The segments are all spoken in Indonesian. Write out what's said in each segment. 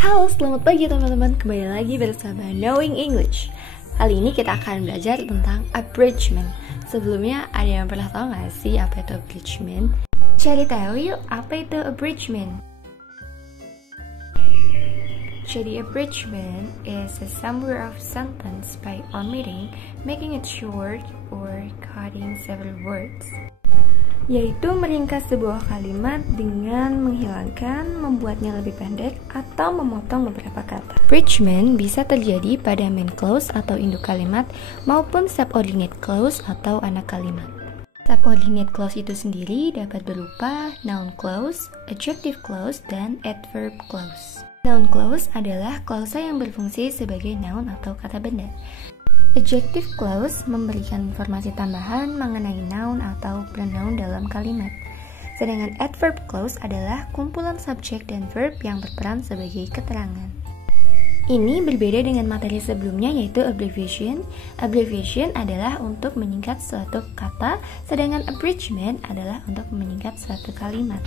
Halo, selamat pagi teman-teman. Kembali lagi bersama Knowing English. Kali ini kita akan belajar tentang abridgment. Sebelumnya, ada yang pernah tahu nggak sih apa itu abridgment? Cari tahu yuk, apa itu abridgment? Jadi abridgment is a summary of sentence by omitting, making it short, or cutting several words. Yaitu meringkas sebuah kalimat dengan menghilangkan, membuatnya lebih pendek, atau memotong beberapa kata. Abridgment bisa terjadi pada main clause atau induk kalimat maupun subordinate clause atau anak kalimat. Subordinate clause itu sendiri dapat berupa noun clause, adjective clause, dan adverb clause. Noun clause adalah klausa yang berfungsi sebagai noun atau kata benda. Adjective clause memberikan informasi tambahan mengenai noun atau pronoun dalam kalimat. Sedangkan adverb clause adalah kumpulan subjek dan verb yang berperan sebagai keterangan. Ini berbeda dengan materi sebelumnya yaitu abbreviation. Abbreviation adalah untuk menyingkat suatu kata, sedangkan abridgment adalah untuk menyingkat suatu kalimat.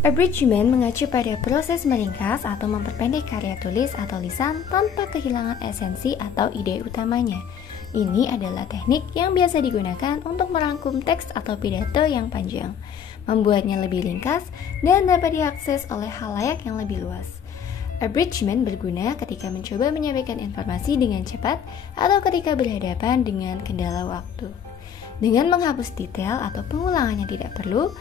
Abridgment mengacu pada proses meringkas atau memperpendek karya tulis atau lisan tanpa kehilangan esensi atau ide utamanya. Ini adalah teknik yang biasa digunakan untuk merangkum teks atau pidato yang panjang, membuatnya lebih ringkas dan dapat diakses oleh khalayak yang lebih luas. Abridgment berguna ketika mencoba menyampaikan informasi dengan cepat atau ketika berhadapan dengan kendala waktu. Dengan menghapus detail atau pengulangan yang tidak perlu,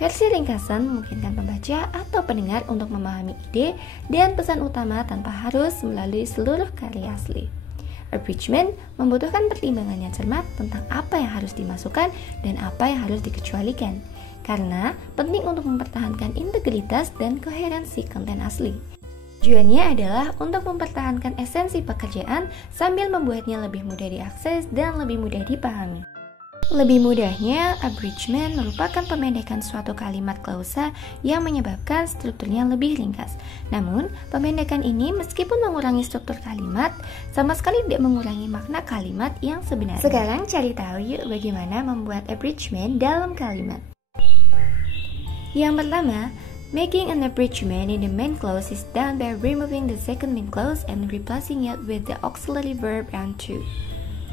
versi ringkasan memungkinkan pembaca atau pendengar untuk memahami ide dan pesan utama tanpa harus melalui seluruh karya asli. Abridgment membutuhkan pertimbangan yang cermat tentang apa yang harus dimasukkan dan apa yang harus dikecualikan, karena penting untuk mempertahankan integritas dan koherensi konten asli. Tujuannya adalah untuk mempertahankan esensi pekerjaan sambil membuatnya lebih mudah diakses dan lebih mudah dipahami. Lebih mudahnya, abridgment merupakan pemendekan suatu kalimat klausa yang menyebabkan strukturnya lebih ringkas. Namun, pemendekan ini meskipun mengurangi struktur kalimat, sama sekali tidak mengurangi makna kalimat yang sebenarnya. Sekarang cari tahu yuk bagaimana membuat abridgment dalam kalimat. Yang pertama, making an abridgment in the main clause is done by removing the second main clause and replacing it with the auxiliary verb and to.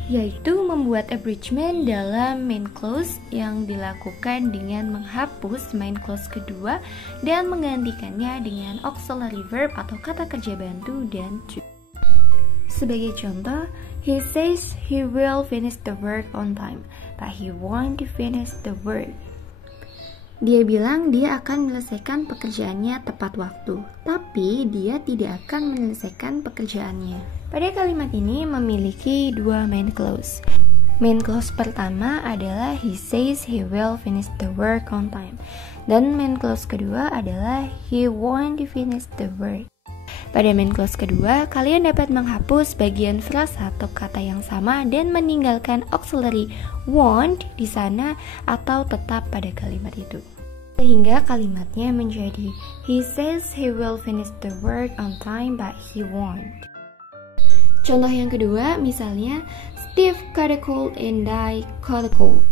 Yaitu membuat abridgment dalam main clause yang dilakukan dengan menghapus main clause kedua dan menggantikannya dengan auxiliary verb atau kata kerja bantu dan to. Sebagai contoh, he says he will finish the work on time, but he won't finish the work. Dia bilang dia akan menyelesaikan pekerjaannya tepat waktu, tapi dia tidak akan menyelesaikan pekerjaannya. Pada kalimat ini memiliki dua main clause. Main clause pertama adalah he says he will finish the work on time, dan main clause kedua adalah he won't finish the work. Pada main clause kedua, kalian dapat menghapus bagian frasa atau kata yang sama dan meninggalkan auxiliary won't di sana atau tetap pada kalimat itu. Sehingga kalimatnya menjadi he says he will finish the work on time but he won't. Contoh yang kedua, misalnya Steve caught a cold and I caught a cold.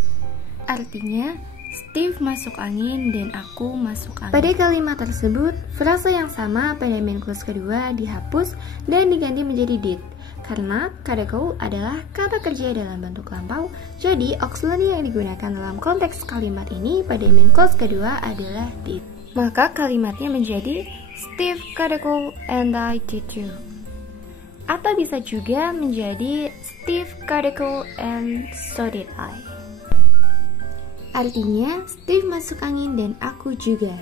Artinya, Steve masuk angin dan aku masuk angin. Pada kalimat tersebut, frasa yang sama pada main clause kedua dihapus dan diganti menjadi did. Karena caught a cold adalah kata kerja dalam bentuk lampau, jadi auxiliary yang digunakan dalam konteks kalimat ini pada main clause kedua adalah did. Maka kalimatnya menjadi Steve caught a cold and I did too. Atau bisa juga menjadi Steve caught a cold and so did I. Artinya, Steve masuk angin dan aku juga.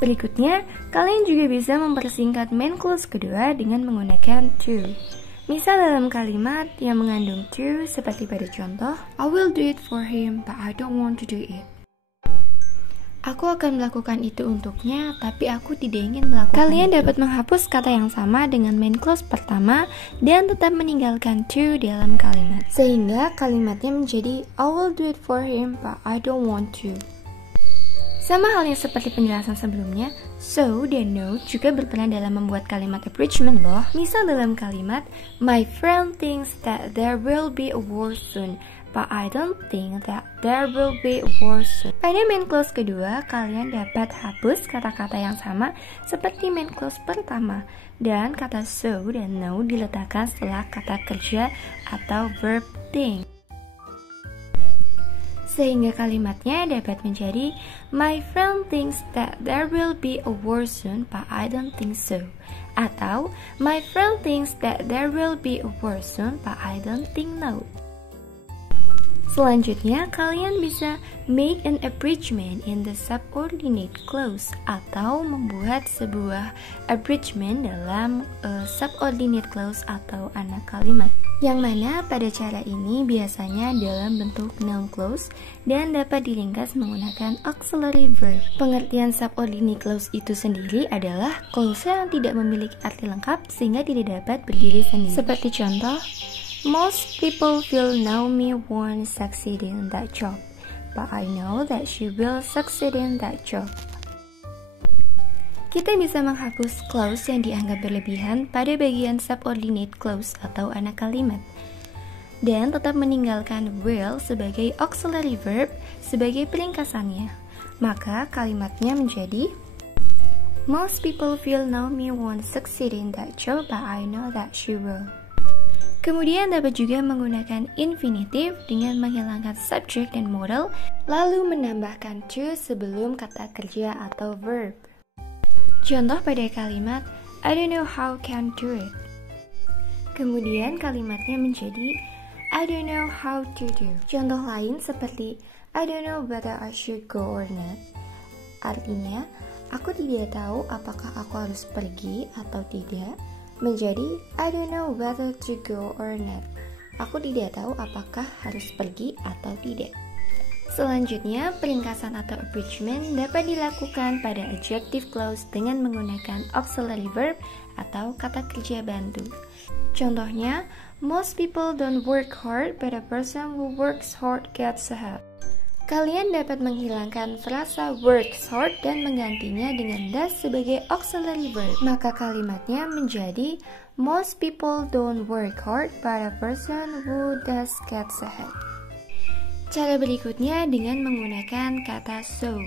Berikutnya, kalian juga bisa mempersingkat main clause kedua dengan menggunakan to. Misal dalam kalimat yang mengandung to seperti pada contoh, I will do it for him, but I don't want to do it. Aku akan melakukan itu untuknya, tapi aku tidak ingin melakukan. Kalian dapat menghapus kata yang sama dengan main clause pertama dan tetap meninggalkan to dalam kalimat. Sehingga kalimatnya menjadi I will do it for him, but I don't want to. Sama halnya seperti penjelasan sebelumnya, so dan no juga berperan dalam membuat kalimat abridgment loh. Misal dalam kalimat, my friend thinks that there will be a war soon, but I don't think that there will be worse. Pada main clause kedua, kalian dapat hapus kata-kata yang sama seperti main clause pertama, dan kata so dan no diletakkan setelah kata kerja atau verb think. Sehingga kalimatnya dapat menjadi my friend thinks that there will be a war soon, but I don't think so. Atau my friend thinks that there will be a war soon, but I don't think no. Selanjutnya, kalian bisa make an abridgment in the subordinate clause atau membuat sebuah abridgment dalam subordinate clause atau anak kalimat. Yang mana pada cara ini biasanya dalam bentuk noun clause dan dapat diringkas menggunakan auxiliary verb. Pengertian subordinate clause itu sendiri adalah clause yang tidak memiliki arti lengkap sehingga tidak dapat berdiri sendiri. Seperti contoh, most people feel Naomi won't succeed in that job, but I know that she will succeed in that job. Kita bisa menghapus clause yang dianggap berlebihan pada bagian subordinate clause atau anak kalimat, dan tetap meninggalkan will sebagai auxiliary verb sebagai peringkasannya. Maka kalimatnya menjadi most people feel Naomi won't succeed in that job, but I know that she will. Kemudian dapat juga menggunakan infinitive dengan menghilangkan subject dan modal, lalu menambahkan to sebelum kata kerja atau verb. Contoh pada kalimat I don't know how can do it. Kemudian kalimatnya menjadi I don't know how to do. Contoh lain seperti I don't know whether I should go or not. Artinya, aku tidak tahu apakah aku harus pergi atau tidak. Menjadi I don't know whether to go or not. Aku tidak tahu apakah harus pergi atau tidak. Selanjutnya, peringkasan atau abridgment dapat dilakukan pada adjective clause dengan menggunakan auxiliary verb atau kata kerja bantu. Contohnya, most people don't work hard, but a person who works hard gets ahead. Kalian dapat menghilangkan frasa works hard dan menggantinya dengan does sebagai auxiliary verb. Maka kalimatnya menjadi most people don't work hard, but a person who does gets ahead. Cara berikutnya dengan menggunakan kata so.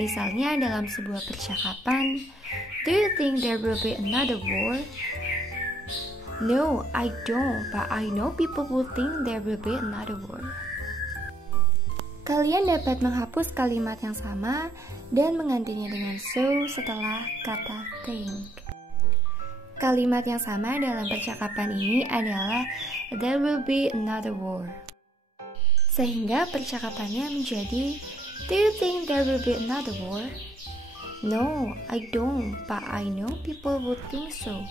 Misalnya dalam sebuah percakapan, do you think there will be another war? No, I don't, but I know people will think there will be another war. Kalian dapat menghapus kalimat yang sama dan menggantinya dengan so setelah kata think. Kalimat yang sama dalam percakapan ini adalah there will be another war. Sehingga percakapannya menjadi do you think there will be another war? No, I don't, but I know people would think so.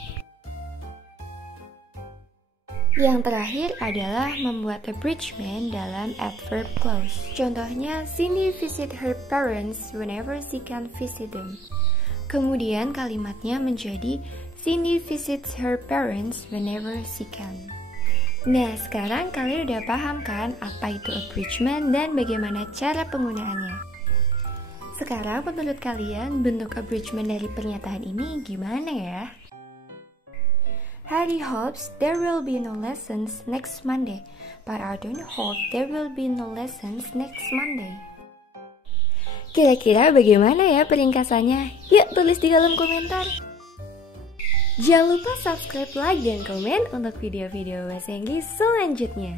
Yang terakhir adalah membuat abridgment dalam adverb clause. Contohnya, Cindy visit her parents whenever she can visit them. Kemudian kalimatnya menjadi Cindy visits her parents whenever she can. Nah, sekarang kalian udah paham kan apa itu abridgment dan bagaimana cara penggunaannya. Sekarang menurut kalian bentuk abridgment dari pernyataan ini gimana ya? Harry hopes there will be no lessons next Monday, but I don't hope there will be no lessons next Monday. Kira-kira bagaimana ya peringkasannya? Yuk tulis di kolom komentar. Jangan lupa subscribe, like, dan komen untuk video-video bahasa Inggris selanjutnya.